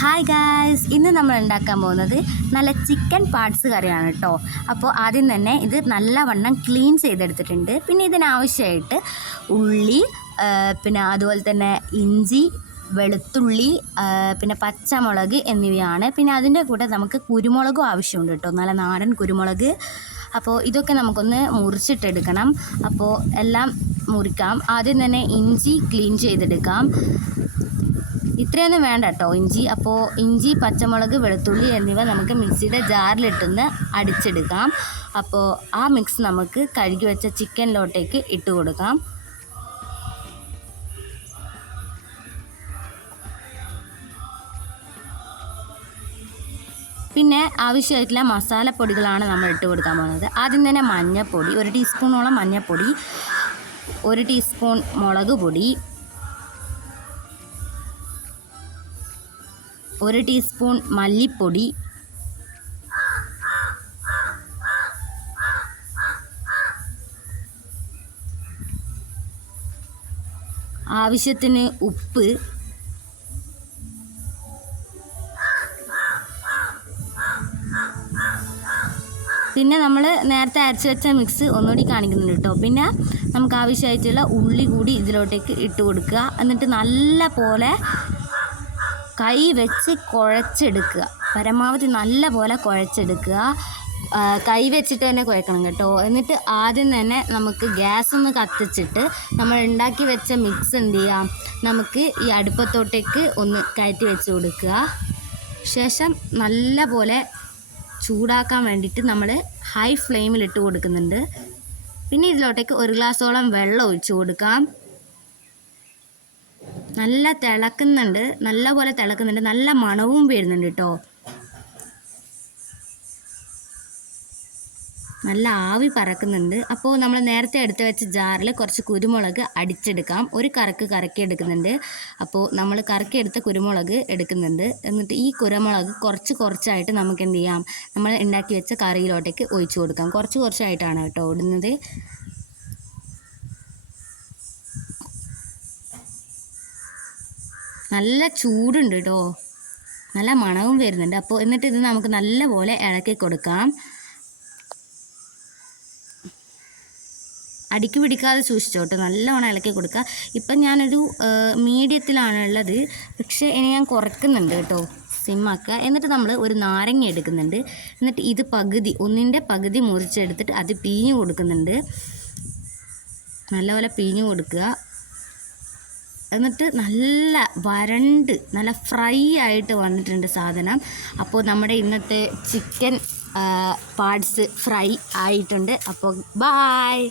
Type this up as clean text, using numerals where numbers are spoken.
Hi guys, ഇന്ന് നമ്മൾ ഉണ്ടാക്കാൻ പോകുന്നത് നല്ല ചിക്കൻ പാർട്സ് കറിയാണ് കേട്ടോ. അപ്പോൾ ആദ്യം തന്നെ ഇത് നല്ലവണ്ണം ക്ലീൻ ചെയ്തെടുത്തിട്ടുണ്ട്. പിന്നെ ഇതിനാവശ്യമായിട്ട് ഉള്ളി, പിന്നെ അതുപോലെ തന്നെ ഇഞ്ചി, വെളുത്തുള്ളി, പിന്നെ പച്ചമുളക് എന്നിവയാണ്. പിന്നെ അതിൻ്റെ കൂടെ നമുക്ക് കുരുമുളകും ആവശ്യമുണ്ട് കേട്ടോ, നല്ല നാടൻ കുരുമുളക്. അപ്പോൾ ഇതൊക്കെ നമുക്കൊന്ന് മുറിച്ചിട്ടെടുക്കണം. അപ്പോൾ എല്ലാം മുറിക്കാം. ആദ്യം തന്നെ ഇഞ്ചി ക്ലീൻ ചെയ്തെടുക്കാം. ഇത്രയൊന്നും വേണ്ട കേട്ടോ ഇഞ്ചി. അപ്പോൾ ഇഞ്ചി, പച്ചമുളക്, വെളുത്തുള്ളി എന്നിവ നമുക്ക് മിക്സിയുടെ ജാറിലിട്ടൊന്ന് അടിച്ചെടുക്കാം. അപ്പോൾ ആ മിക്സ് നമുക്ക് കഴുകി വെച്ച ചിക്കനിലോട്ടേക്ക് ഇട്ട് കൊടുക്കാം. പിന്നെ ആവശ്യമായിട്ടുള്ള മസാലപ്പൊടികളാണ് നമ്മൾ ഇട്ട് കൊടുക്കാൻ പോകുന്നത്. ആദ്യം തന്നെ മഞ്ഞൾപ്പൊടി, 1 ടീസ്പൂണോളം മഞ്ഞൾപ്പൊടി, 1 ടീസ്പൂൺ മുളക് പൊടി, 1 ടീസ്പൂൺ മല്ലിപ്പൊടി, ആവശ്യത്തിന് ഉപ്പ്, പിന്നെ നമ്മൾ നേരത്തെ അരച്ച് വെച്ച മിക്സ് ഒന്നുകൂടി കാണിക്കുന്നുണ്ട് കേട്ടോ. പിന്നെ നമുക്ക് ആവശ്യമായിട്ടുള്ള ഉള്ളി കൂടി ഇതിലോട്ടേക്ക് ഇട്ട് കൊടുക്കുക. എന്നിട്ട് നല്ല പോലെ കൈ വെച്ച് കുഴച്ചെടുക്കുക. പരമാവധി നല്ല പോലെ കുഴച്ചെടുക്കുക. കൈ വെച്ചിട്ട് തന്നെ കുഴക്കണം കേട്ടോ. എന്നിട്ട് ആദ്യം തന്നെ നമുക്ക് ഗ്യാസ് ഒന്ന് കത്തിച്ചിട്ട് നമ്മൾ ഉണ്ടാക്കി വെച്ച മിക്സ് എന്ത് ചെയ്യാം, നമുക്ക് ഈ അടുപ്പത്തോട്ടേക്ക് ഒന്ന് കയറ്റി വെച്ച് കൊടുക്കുക. ശേഷം നല്ല പോലെ ചൂടാക്കാൻ വേണ്ടിയിട്ട് നമ്മൾ ഹൈ ഫ്ലെയിമിലിട്ട് കൊടുക്കുന്നുണ്ട്. പിന്നെ ഇതിലോട്ടേക്ക് 1 ഗ്ലാസോളം വെള്ളം ഒഴിച്ച് കൊടുക്കാം. നല്ല തിളക്കുന്നുണ്ട്, നല്ല പോലെ തിളക്കുന്നുണ്ട്, നല്ല മണവും വരുന്നുണ്ട് കേട്ടോ. നല്ല ആവി പറക്കുന്നുണ്ട്. അപ്പോൾ നമ്മൾ നേരത്തെ എടുത്ത് വെച്ച ജാറിൽ കുറച്ച് കുരുമുളക് അടിച്ചെടുക്കാം. 1 കറക്കി എടുക്കുന്നുണ്ട്. അപ്പോൾ നമ്മൾ കറക്കി എടുത്ത കുരുമുളക് എടുക്കുന്നുണ്ട്. എന്നിട്ട് ഈ കുരുമുളക് കുറച്ചായിട്ട് നമുക്ക് എന്ത് ചെയ്യാം, നമ്മൾ ഉണ്ടാക്കി വെച്ച കറിയിലോട്ടേക്ക് ഒഴിച്ചു കൊടുക്കാം. കുറച്ചായിട്ടാണ് കേട്ടോ ഇടുന്നത്. നല്ല ചൂടുണ്ട് കേട്ടോ, നല്ല മണവും വരുന്നുണ്ട്. അപ്പോൾ എന്നിട്ട് ഇത് നമുക്ക് നല്ല പോലെ ഇളക്കി കൊടുക്കാം. അടിക്ക് പിടിക്കാതെ സൂക്ഷിച്ചോട്ടോ, നല്ലവണ്ണം ഇളക്കി കൊടുക്കുക. ഇപ്പം ഞാനൊരു മീഡിയത്തിലാണ് ഉള്ളത്, പക്ഷേ ഇനി ഞാൻ കുറയ്ക്കുന്നുണ്ട് കേട്ടോ, സിമ്മാക്കുക. എന്നിട്ട് നമ്മൾ ഒരു നാരങ്ങ എടുക്കുന്നുണ്ട്. എന്നിട്ട് ഇത് ഒന്നിൻ്റെ പകുതി മുറിച്ചെടുത്തിട്ട് അത് പിഴിഞ്ഞ് കൊടുക്കുന്നുണ്ട്. നല്ലപോലെ പിഴിഞ്ഞ് കൊടുക്കുക. എന്നിട്ട് നല്ല വരണ്ട് നല്ല ഫ്രൈ ആയിട്ട് വന്നിട്ടുണ്ട് സാധനം. അപ്പോൾ നമ്മുടെ ഇന്നത്തെ ചിക്കൻ പാർട്സ് ഫ്രൈ ആയിട്ടുണ്ട്. അപ്പോൾ ബായ്.